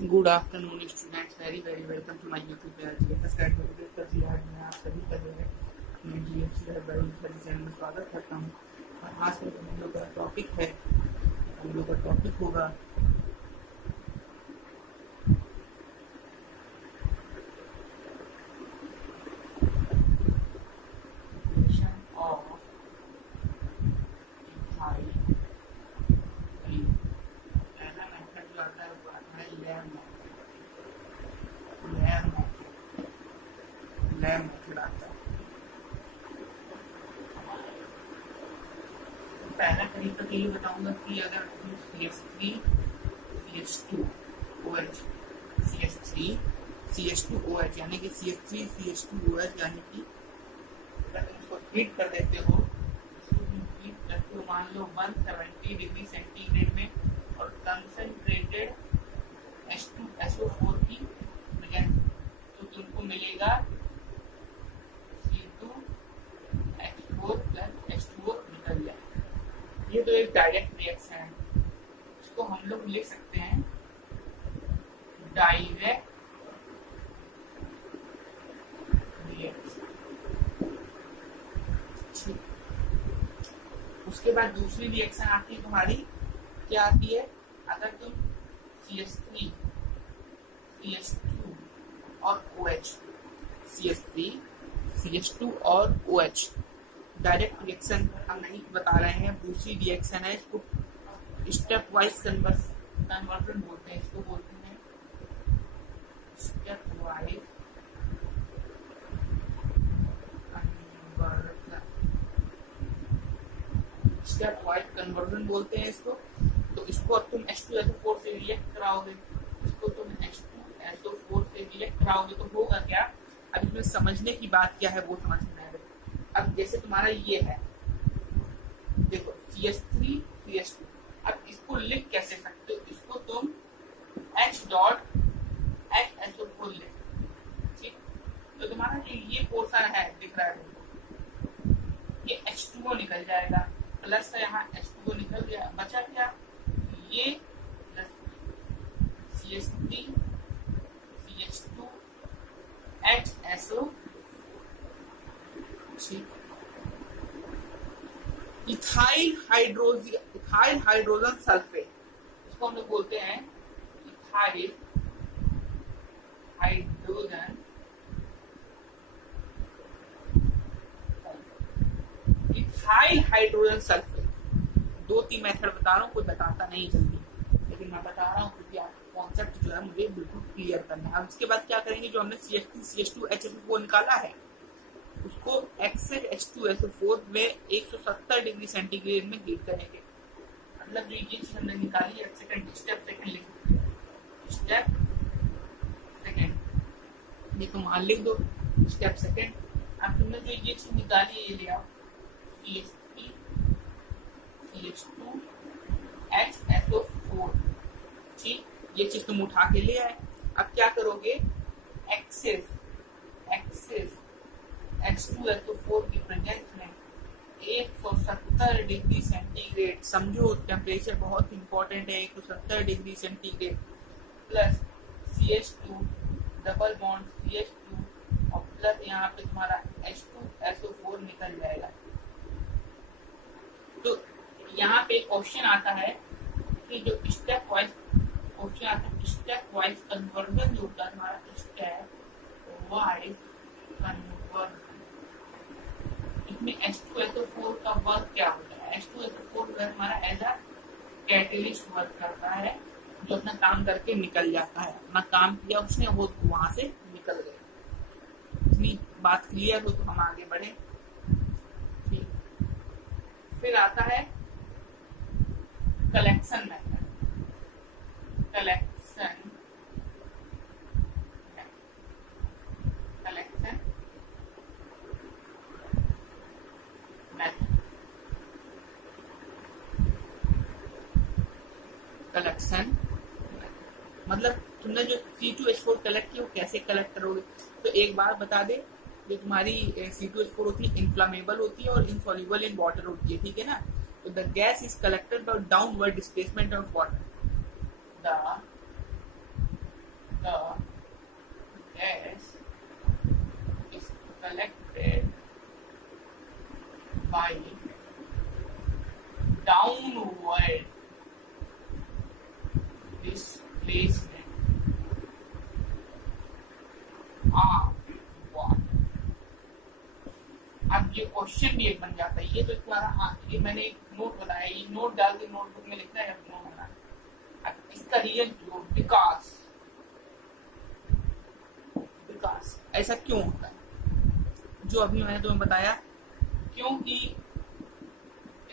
Good afternoon students, very very welcome to my YouTube channel. मैं आप सभी का जो है चैनल में स्वागत करता हूँ। और आज का हम लोग का टॉपिक है, हम लोग का टॉपिक होगा लैब मेथड आता है। पहला तरीका तो ये बताऊंगा कि अगर CH3 CH2 OH CH3 CH2 OH यानी कि CH3 CH2 OH यानी कि अगर तुम इसको हीट कर देते हो, इसको तुम हीट करते हो मान लो 170 डिग्री सेंटीग्रेड में और कंसंट्रेटेड H2SO4 की प्रेजेंस, तो तुमको मिलेगा C2H4 प्लस H2O निकल जाए। ये तो एक डायरेक्ट रिएक्शन है, इसको हम लोग लिख सकते हैं डायरेक्ट रिएक्शन। उसके बाद दूसरी रिएक्शन आती है तुम्हारी, क्या आती है? अगर तुम CH3 CH2 और OH CH3 CH2 और OH डायरेक्ट रिएक्शन हम नहीं बता रहे हैं, दूसरी रिएक्शन है, इसको स्टेप वाइज कन्वर्जन बोलते हैं। इसको बोलते हैं step wise conversion, step wise conversion बोलते हैं इसको। तो इसको अब तुम H2SO4 से रिएक्ट कराओगे, इसको तुम H2SO4 से रिएक्ट कराओगे तो होगा क्या? अब इसमें समझने की बात क्या है वो समझ में आएगा। अब जैसे तुम्हारा ये है, देखो CH3 CH2, अब इसको लिख कैसे सकते हो? इसको तुम H.HSO4 लिख, ठीक? तो तुम्हारा जो ये पोर्शन है दिख रहा है तुमको, ये H2O निकल जाएगा, प्लस का यहाँ H2O निकल गया, बचा क्या? ये plus CH3 CH2 HSO, ethyl hydrogen sulphate, इसको हम लोग बोलते हैं इथाइल हाइड्रोजन सल्फेट। 2-3 मेथड बता रहा हूँ, कोई बताता नहीं जल्दी, लेकिन मैं बता रहा हूँ क्योंकि कॉन्सेप्ट जो है मुझे बिल्कुल क्लियर करना है। अब इसके बाद क्या करेंगे, जो हमने CH3 CH2 HSO4 निकाला है उसको एक्सेस H2SO4 में 170 डिग्री सेंटीग्रेड में हीट करेंगे। मतलब जो ये चीज हमने निकाली है, स्टेप सेकंड लिख, स्टेप सेकंड ये तुम मान लिख दो, स्टेप सेकंड। अब तुमने जो ये चीज निकाली है ये ले आओ, CH3 CH2 HSO4, ठीक? ये चीज तुम उठा के ले आए। अब क्या करोगे, एक्सेस H2SO4 की प्रेजेंस में 170 डिग्री सेंटीग्रेड, समझो टेम्परेचर बहुत इंपॉर्टेंट है, 170 degree centigrade plus CH2 double bond CH2 और प्लस यहाँ पे तुम्हारा H2SO4 निकल जाएगा। तो यहाँ पे क्वेश्चन आता है कि जो स्टेप वाइज क्वेश्चन आता है, स्टेप वाइज कन्वर्जन जो होता है हमारा, स्टेप वाइज कन्वर्जन, इसमें H2SO4 का वर्क क्या होता है? H2SO4 हमारा एज अ कैटलिस्ट वर्क करता है, जो अपना काम करके निकल जाता है, अपना काम किया उसने, वो वहां से निकल गए। इतनी बात क्लियर हो तो हम आगे बढ़े, ठीक? फिर आता है कलेक्शन मेथड, कलेक्शन मतलब तुमने जो C2H4 कलेक्ट किया वो कैसे कलेक्ट करोगे? तो एक बार बता दे, जो तुम्हारी C2H4 होती है इन्फ्लामेबल होती है और इनसॉल्युबल इन वाटर होती है, ठीक है ना? तो the gas is collected by downward displacement of water, the the gas is collected by downward displacement of water। अब ये क्वेश्चन भी एक बन जाता है, ये तो तुम्हारा ये मैंने एक नोट बनाया, ये नोट डाल के नोटबुक में लिखना है, नोट बनाना। अब इसका रीजन जो विकास ऐसा क्यों होता है, जो अभी मैंने तुम्हें बताया, क्योंकि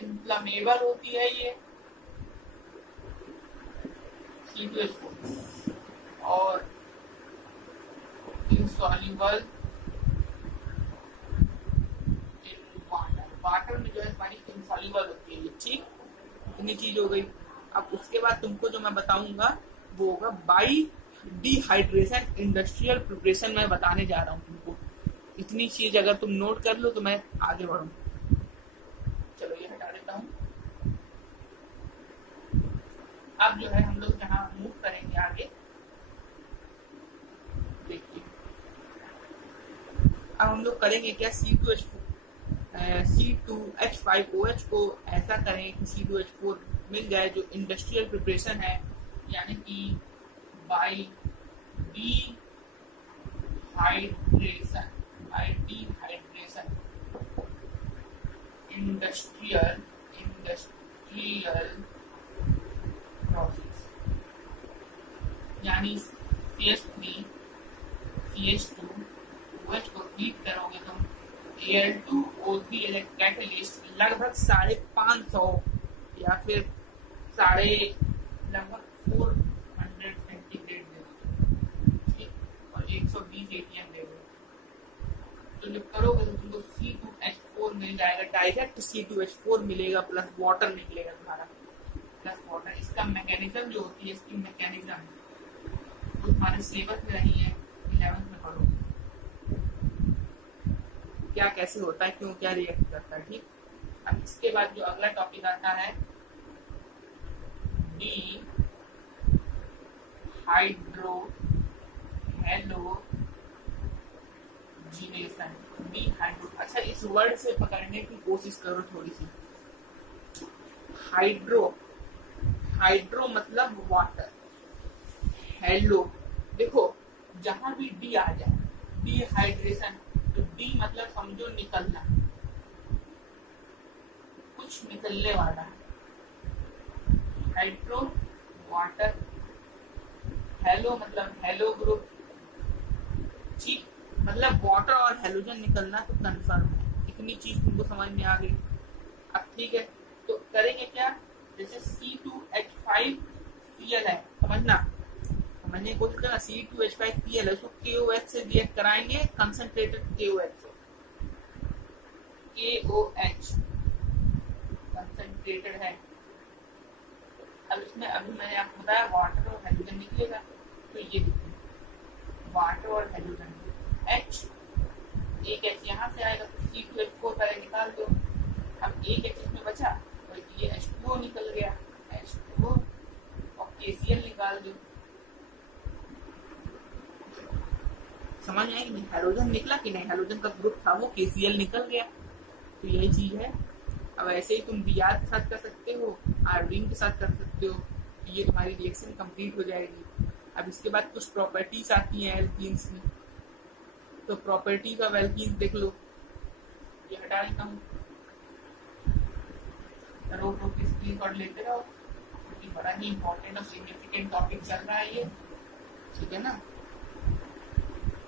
इन्फ्लामेबल होती है ये C2H4 और insoluble in वाटर में जो है हमारी insoluble होती है ये, ठीक। इतनी चीज हो गई। अब उसके बाद तुमको जो मैं बताऊंगा वो होगा बाई डिहाइड्रेशन इंडस्ट्रियल प्रिपरेशन मैं बताने जा रहा हूँ तुमको। इतनी चीज अगर तुम नोट कर लो तो मैं आगे बढ़ूँ। चलो ये हटा देता हूँ। अब जो है हम लोग जहाँ मूव करेंगे आगे, देखिए अब हम लोग करेंगे क्या, C2H5OH को ऐसा करें कि C2H4 मिल जाए, जो इंडस्ट्रियल प्रिपरेशन है, यानी कि बाई डिहाइड्रेशन इंडस्ट्रियल प्रोसेस, यानी CH3 CH2 OH को हीट करोगे तुम, Al2O3 कैटलिस्ट लगभग 550 या फिर लगभग 400 सेंटीग्रेड दे, ठीक, और 120 ATM दे। तो जब करोगे तो तुमको C2H4 मिल जाएगा, डायरेक्ट C2H4 मिलेगा, प्लस वाटर निकलेगा तुम्हारा, प्लस वाटर। इसका मैकेनिज्म जो होती है, इसकी मैकेनिज्म जो तुम्हारे सिलेबस में रही है 11th में पढ़ो, क्या कैसे होता है, क्यों क्या रिएक्ट करता है, ठीक। अब इसके बाद जो अगला टॉपिक आता है डिहाइड्रो। अच्छा, इस वर्ड से पकड़ने की कोशिश करो थोड़ी सी। हाइड्रो मतलब वाटर, हेलो, देखो जहां भी डी आ जाए, डिहाइड्रेशन, तो डी मतलब समझो निकलना, कुछ निकलने वाला है। हाइड्रो वाटर, हेलो मतलब हेलो ग्रुप, ठीक, मतलब वाटर और हेलोजन निकलना तो कंफर्म है। इतनी चीज तुमको समझ में आ गई। अब ठीक है, तो करेंगे क्या, जैसे C2H5Cl है, समझने की कोशिश करना, C2H5Cl है, उसको KOH से रिएक्ट कराएंगे, कंसंट्रेटेड KOH से, KOH कंसंट्रेटेड है। अब इसमें अभी मैंने आपको बताया वाटर और हाइड्रोजन निकलेगा, तो ये वाटर और हाइड्रोजन, H एक H यहाँ से आएगा, तो C2H4 पहले निकाल दो। अब एक H इसमें बचा, तो ये H2O निकल गया, H2O और KCl निकाल दो। समझ आएगी, हाइड्रोजन निकला कि नहीं, हाइड्रोजन का ग्रुप था वो, KCl निकल गया। तो यही चीज है। अब ऐसे ही तुम Br के साथ कर सकते हो, आयोडीन के साथ कर सकते हो, तो ये तुम्हारी रिएक्शन कंप्लीट हो जाएगी। अब इसके बाद कुछ प्रॉपर्टीज आती हैं एल्कीन्स में, तो प्रॉपर्टीज ऑफ एल्कीन्स देख लो, ये हटा देता हूँ, स्क्रीनशॉट लेते रहो, क्योंकि बड़ा ही इंपॉर्टेंट और सिग्निफिकेंट टॉपिक चल रहा है ये, ठीक है ना।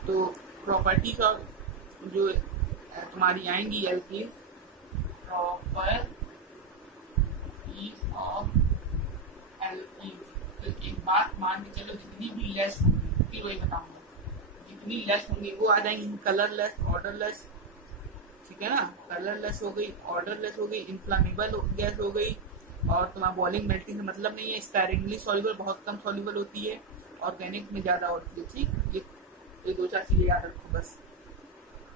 तो प्रॉपर्टीज ऑफ जो तुम्हारी आएंगी एल्कीन्स, प्रॉपर्टीज ऑफ एल्कीन्स, तो एक बात मान के चलो, जितनी भी लेस होंगी, फिर वही बताऊंगा, जितनी लेस होंगी वो आ जाएंगी कलरलेस, ऑर्डरलेस, ठीक है ना। कलरलेस हो गई, ऑर्डरलेस हो गई, इन्फ्लामेबल गैस हो गई, और तुम्हारा बॉइलिंग मेल्टिंग से मतलब नहीं है, स्पैरिंगली सॉल्युबल बहुत कम सॉल्युबल होती है, ऑर्गेनिक में ज्यादा होती है, ठीक। ये 2-4 चीजें याद रखो बस।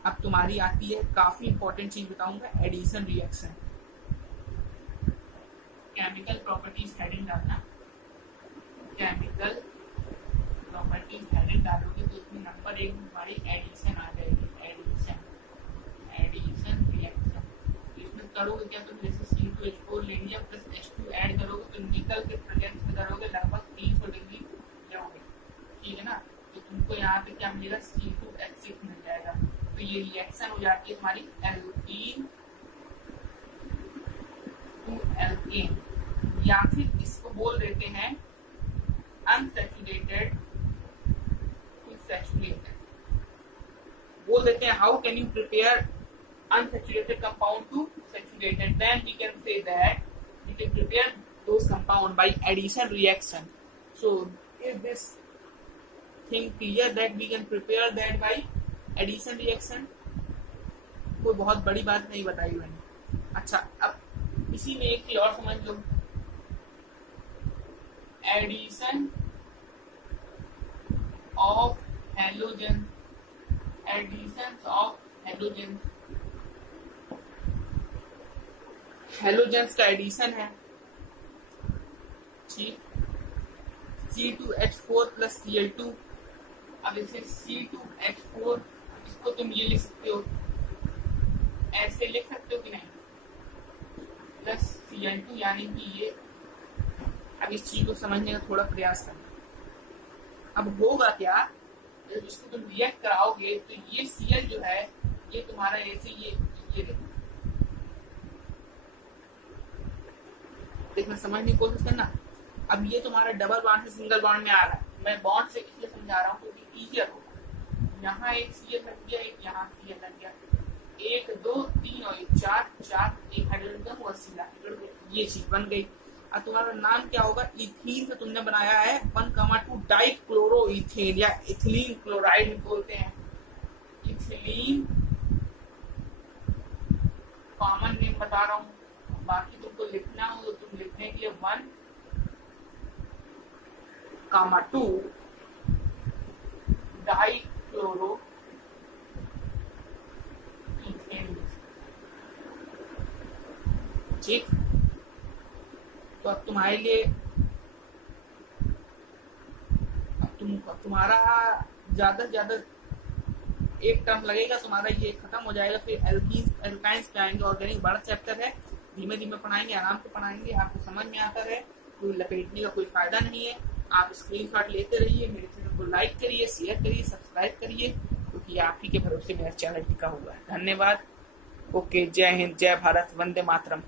अब तुम्हारी आती है काफी इंपॉर्टेंट चीज बताऊंगा, addition reaction. Chemical properties heading डालना, केमिकल प्रॉपर्टीज मल्टी हेडेड डालोगे तो उसमें नंबर एक हमारी एडिशन आ जाएगी, एडिशन रिएक्शन। इसमें करोगे क्या, तुम जैसे C2H4 लेंगे प्लस H2 ऐड करोगे तो निकल के प्रेजेंस में करोगे लगभग 300 डिग्री जाओगे, ठीक है ना। तो तुमको यहाँ पे क्या मिलेगा, C2H6 मिल जाएगा। तो ये रिएक्शन हो जाती है हमारी एल्कीन टू एल्केन, या फिर इसको बोल देते हैं अनसैचुरेटेड टू सैचुरेटेड बोल देते हैं। How can you prepare unsaturated compound to saturated? Then we can say that we can prepare those compound by addition reaction. So is this thing clear that we can prepare that by addition reaction? कोई बहुत बड़ी बात नहीं बताई मैंने। अच्छा, अब इसी में एक चीज और समझ लो, addition of halogen, addition of halogen, halogens का एडिशन है, ठीक, C2H4 प्लस Cl2। अब इसे C2H4 इसको तुम ये लिख सकते हो, ऐसे लिख सकते हो कि नहीं, प्लस Cl2, यानी कि ये। अब इस चीज को समझने का थोड़ा प्रयास करना। अब होगा क्या, इसको तुम रिएक्ट कराओगे तो ये Cl जो है ये तुम्हारा ऐसे ये देखना, समझने की कोशिश करना। अब ये तुम्हारा डबल बॉन्ड से सिंगल बॉन्ड में आ रहा है, मैं बॉन्ड से इसलिए समझा रहा हूँ क्योंकि इजियर होगा। यहाँ एक Cl लग गया, एक यहाँ Cl लग गया, 1 2 3 और 4 4, एक हाइड्रोजन हुआ सीधा, ये चीज बन गई। अब तुम्हारा नाम क्या होगा, इथीन से तुमने बनाया है 1,2 डाइक्लोरोइथेन या इथिलीन क्लोराइड बोलते हैं, इथिलीन कॉमन नेम बता रहा हूँ। बाकी तुमको लिखना हो तो तुम लिखने के लिए 1,2 डाइक्लोरो इथेन, ठीक। तो अब तुम्हारे लिए तुम्हारा ज्यादा से ज्यादा एक टर्म लगेगा, तुम्हारा ये खत्म हो जाएगा। फिर एल्काइंस पे आएंगे, ऑर्गेनिक बड़ा चैप्टर है, धीमे धीमे पढ़ाएंगे, आराम से पढ़ाएंगे, आपको समझ में आता है, कोई लपेटने का कोई फायदा नहीं है। आप स्क्रीनशॉट लेते रहिए, मेरे चैनल को लाइक करिए, शेयर करिए, सब्सक्राइब करिए, क्योंकि आप ही के भरोसे मेरा चैनल टिका हुआ है। धन्यवाद। ओके, जय हिंद, जय भारत, वंदे मातरम।